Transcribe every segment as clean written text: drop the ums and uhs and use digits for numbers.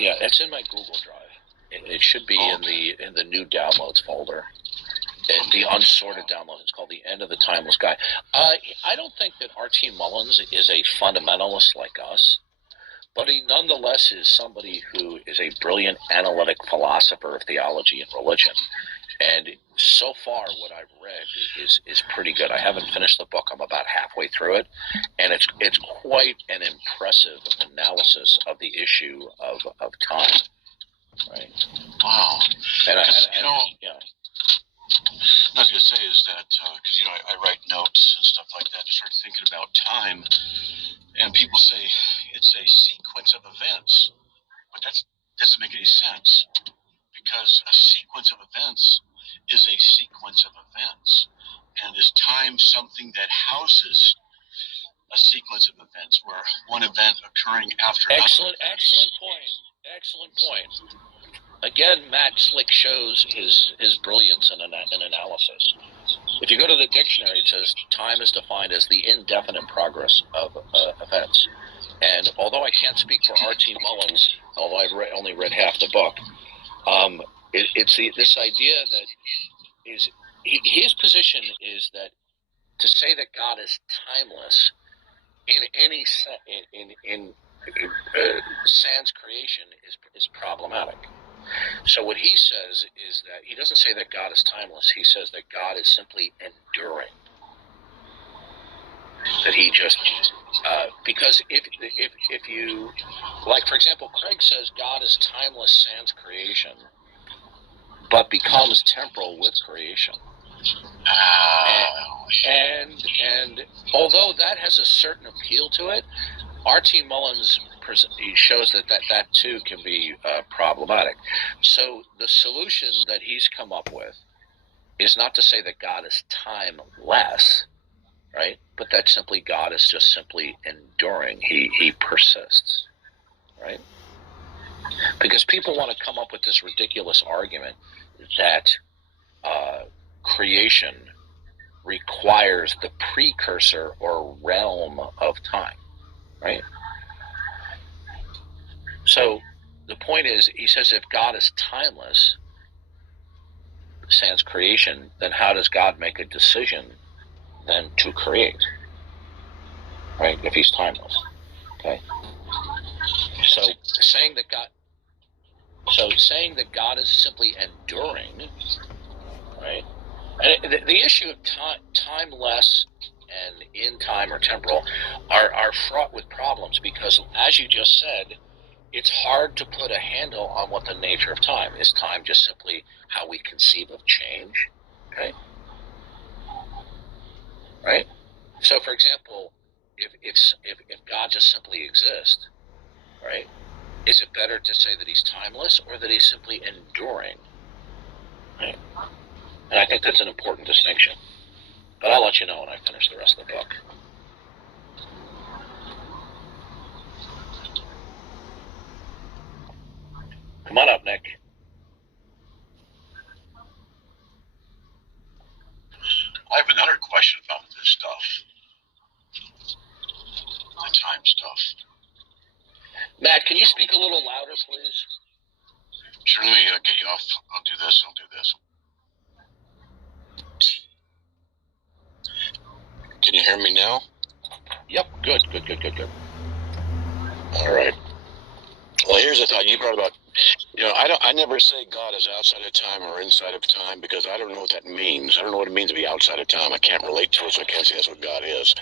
Yeah, it's in my Google Drive. It should be in the new downloads folder. The unsorted downloads. It's called The End of the Timeless Guy. I don't think that R.T. Mullins is a fundamentalist like us, but he nonetheless is somebody who is a brilliant analytic philosopher of theology and religion. And so far, what I've read is pretty good. I haven't finished the book. I'm about halfway through it, and it's quite an impressive analysis of the issue of time. Right. Wow. And I was going to say is that because I write notes and stuff like that, and start thinking about time, and people say it's a sequence of events, but that doesn't make any sense, because a sequence of events is a sequence of events, and is time something that houses a sequence of events, where one event occurring after another? Excellent point. Again, Matt Slick shows his brilliance in analysis. If you go to the dictionary, it says time is defined as the indefinite progress of events. And although I can't speak for R.T. Mullins, although I've only read half the book, it's this idea that his position is that to say that God is timeless in any sans creation is problematic. So what he says is that he doesn't say that God is timeless. He says that God is simply enduring. That he just because if you, like, for example, Craig says God is timeless sans creation, but becomes temporal with creation. And although that has a certain appeal to it, R.T. Mullins shows that too can be problematic. So the solution that he's come up with is not to say that God is timeless, right? But that simply God is just simply enduring. He persists, right? Because people want to come up with this ridiculous argument that creation requires the precursor or realm of time, right? So the point is, he says if God is timeless, sans creation, then how does God make a decision then to create, right? If he's timeless, okay? So saying that God is simply enduring, right? And the issue of timeless and in time or temporal are fraught with problems, because, as you just said, it's hard to put a handle on what the nature of time is. Time just simply how we conceive of change, okay? Right? So, for example, if God just simply exists, right? Is it better to say that he's timeless or that he's simply enduring? Right? And I think that's an important distinction. But I'll let you know when I finish the rest of the book. Come on up, Nick. I have another question about this stuff. The time stuff. Matt, can you speak a little louder, please? Sure, let me get you off. I'll do this. Can you hear me now? Yep, good. All right. Well, here's the thought. You brought about, I never say God is outside of time or inside of time, because I don't know what that means. I don't know what it means to be outside of time. I can't relate to it, so I can't say that's what God is.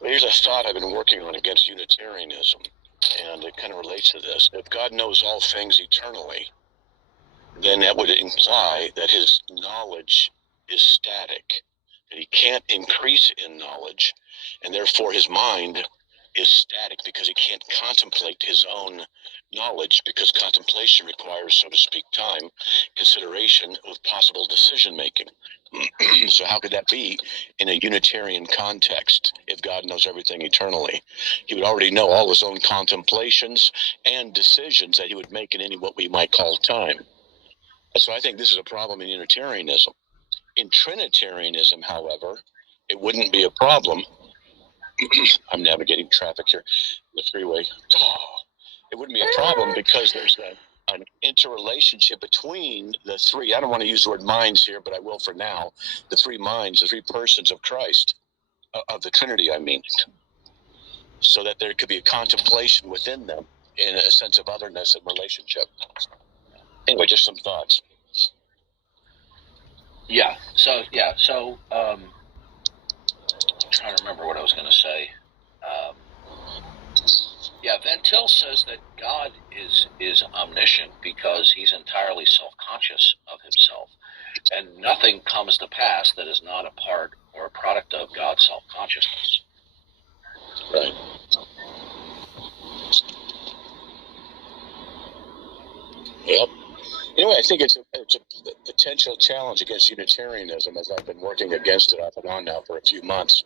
But here's a thought I've been working on against Unitarianism, and it kind of relates to this. If God knows all things eternally, then that would imply that his knowledge is static, that he can't increase in knowledge, and therefore his mind is static because he can't contemplate his own knowledge, because contemplation requires, so to speak, time, consideration of possible decision making. So how could that be in a Unitarian context? If God knows everything eternally, he would already know all his own contemplations and decisions that he would make in any what we might call time. And so I think this is a problem in Unitarianism. In Trinitarianism, however, it wouldn't be a problem. I'm navigating traffic here, the freeway. it wouldn't be a problem because there's an interrelationship between the three. I don't want to use the word minds here, but I will for now. The three minds, the three persons of Christ, of the Trinity, I mean, so that there could be a contemplation within them in a sense of otherness and relationship. Anyway, just some thoughts. Yeah. So trying to remember what I was going to say. Van Til says that God is omniscient because he's entirely self-conscious of himself, and nothing comes to pass that is not a part or a product of God's self-consciousness. Right. Yep. Anyway, I think it's a potential challenge against Unitarianism, as I've been working against it off and on now for a few months.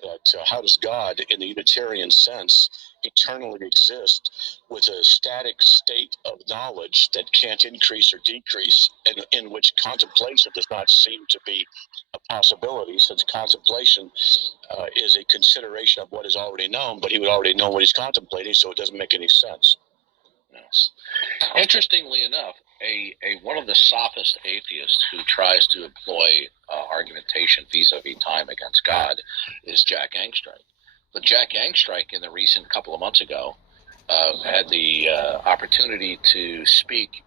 That how does God, in the Unitarian sense, eternally exist with a static state of knowledge that can't increase or decrease, and in which contemplation does not seem to be a possibility, since contemplation is a consideration of what is already known, but he would already know what he's contemplating, so it doesn't make any sense. No. Interestingly enough, one of the sophist atheists who tries to employ argumentation vis-a-vis time against God is Jack Angstreich. But Jack Angstreich, in the recent couple of months ago, had the opportunity to speak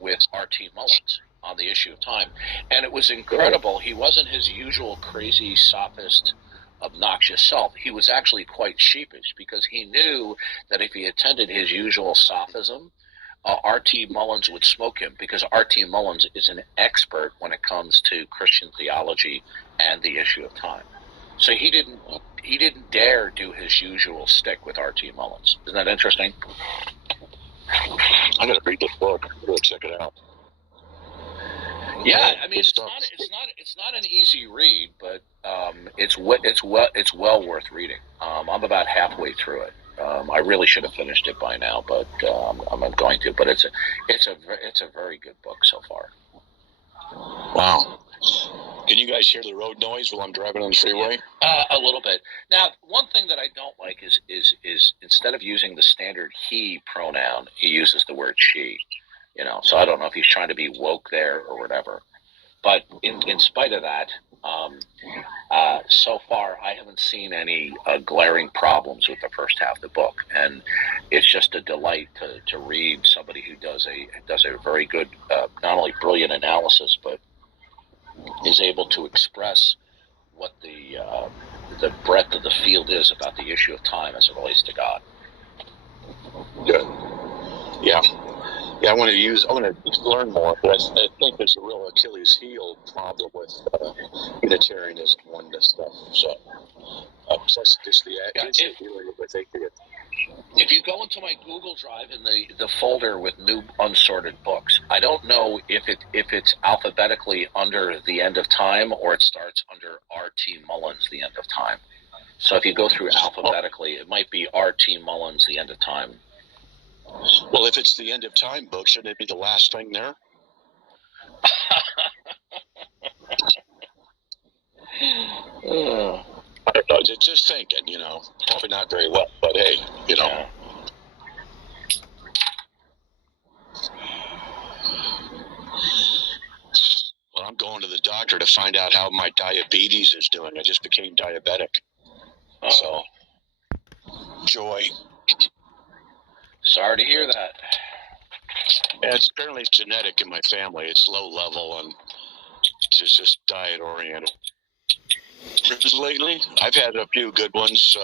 with R.T. Mullins on the issue of time, and it was incredible. He wasn't his usual crazy sophist, obnoxious self. He was actually quite sheepish because he knew that if he attended his usual sophism, R.T. Mullins would smoke him, because R.T. Mullins is an expert when it comes to Christian theology and the issue of time. So he didn't dare do his usual stick with R.T. Mullins. Isn't that interesting? I'm gonna read this book. Go check it out. Yeah, I mean, it's not an easy read, but it's well worth reading. I'm about halfway through it. I really should have finished it by now, but I'm not going to. But it's a very good book so far. Wow. Can you guys hear the road noise while I'm driving on the freeway? A little bit. Now, one thing that I don't like is instead of using the standard he pronoun, he uses the word she. So I don't know if he's trying to be woke there or whatever. But in spite of that, so far I haven't seen any glaring problems with the first half of the book, and it's just a delight to read somebody who does a very good, not only brilliant analysis, but is able to express what the breadth of the field is about the issue of time as it relates to God. Good. Yeah. Yeah, I want to learn more, but I think there's a real Achilles heel problem with Unitarianism and this stuff. So, plus just the dealing with atheists. If you go into my Google Drive in the folder with new unsorted books, I don't know if it's alphabetically under the end of time or it starts under R.T. Mullins, the end of time. So if you go through alphabetically, it might be R.T. Mullins, the end of time. Well, if it's the end of time book, shouldn't it be the last thing there? I don't know. Just thinking, probably not very well, but hey, Yeah. Well, I'm going to the doctor to find out how my diabetes is doing. I just became diabetic. So, joy. Sorry to hear that. Yeah, it's apparently genetic in my family. It's low level and it's just diet oriented. Lately, I've had a few good ones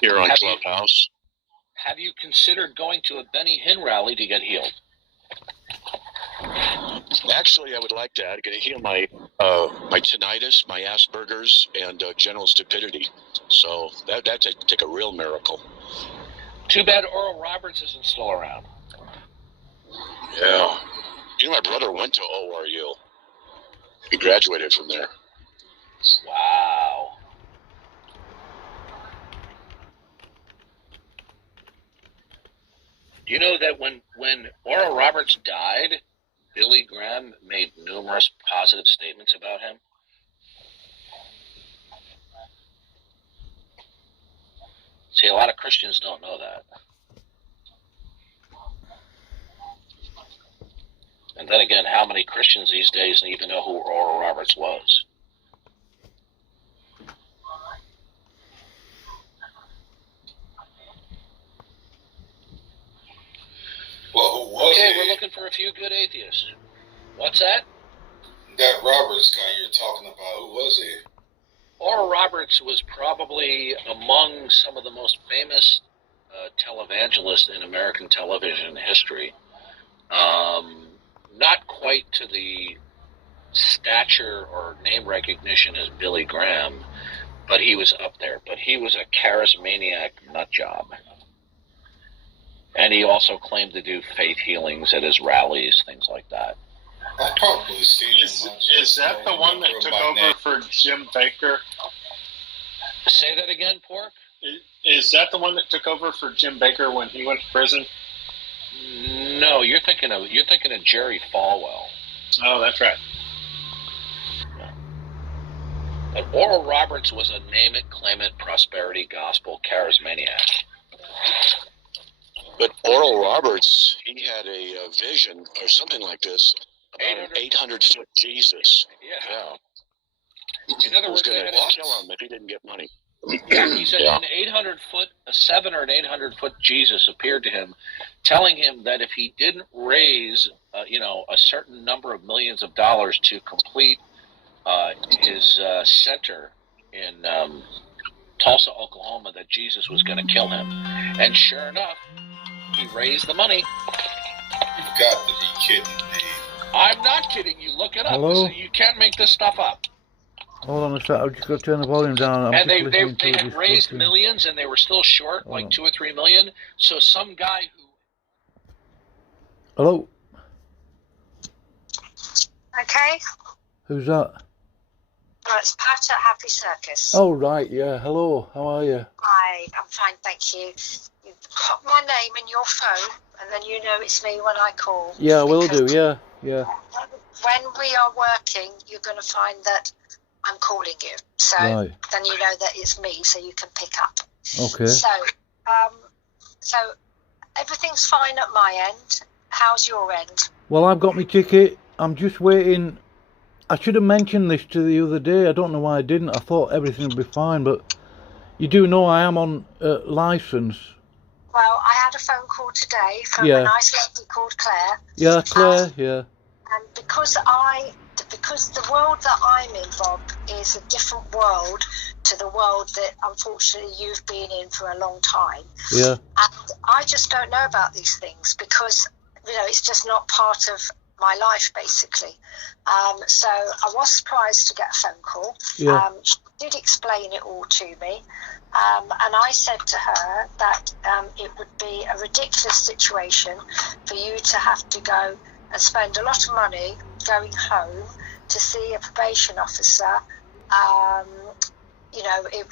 here on Clubhouse. Have you considered going to a Benny Hinn rally to get healed? Actually, I would like that. I'm going to heal my tinnitus, my Asperger's, and general stupidity. So that'd take a real miracle. Too bad Oral Roberts isn't still around. Yeah. My brother went to ORU. He graduated from there. Wow. Do you know that when Oral Roberts died, Billy Graham made numerous positive statements about him? See, a lot of Christians don't know that. Then again, how many Christians these days even know who Oral Roberts was? Well, who was Okay, he? we're looking for a few good atheists. What's that? That Roberts guy you're talking about, who was he? Oral Roberts was probably among some of the most famous televangelists in American television history. Not quite to the stature or name recognition as Billy Graham, but he was up there. But he was a charismaniac nut job. And he also claimed to do faith healings at his rallies, things like that. I probably seen him. Is that the one that took over for Jim Baker? Say that again, Pork? Is that the one that took over for Jim Baker when he went to prison? No, you're thinking of Jerry Falwell. Oh, that's right. But Oral Roberts was a name-it, claim-it, prosperity gospel charismaniac. But Oral Roberts, he had a vision or something like this about an 800-foot Jesus. Yeah. In other words, going to kill him if he didn't get money. Yeah, he said an 800-foot, a 7 or an 800-foot Jesus appeared to him, telling him that if he didn't raise, a certain number of millions of dollars to complete his center in Tulsa, Oklahoma, that Jesus was going to kill him. And sure enough, he raised the money. You've got to be kidding me. I'm not kidding you. Look it up. Hello? Listen, you can't make this stuff up. Hold on a sec, I've just got to turn the volume down. And they had raised millions, and they were still short, like 2 or 3 million. So some guy who... Hello? Okay. Who's that? Well, it's Pat at Happy Circus. Oh, right, yeah. Hello, how are you? Hi, I'm fine, thank you. You put my name in your phone, and then you know it's me when I call. Yeah, I will do, yeah. When we are working, you're going to find that I'm calling you. So Right. then you know that it's me, so you can pick up. Okay. So everything's fine at my end. How's your end? Well, I've got my ticket. I'm just waiting. I should have mentioned this to the other day. I don't know why I didn't. I thought everything would be fine, but you do know I am on licence. Well, I had a phone call today from Yeah. a nice lady called Claire. Yeah, Claire, yeah. And because the world that I'm in, Bob, is a different world to the world that unfortunately you've been in for a long time. Yeah. And I just don't know about these things because, it's just not part of my life, basically. So I was surprised to get a phone call. Yeah. She did explain it all to me. And I said to her that it would be a ridiculous situation for you to have to go and spend a lot of money going home to see a probation officer. It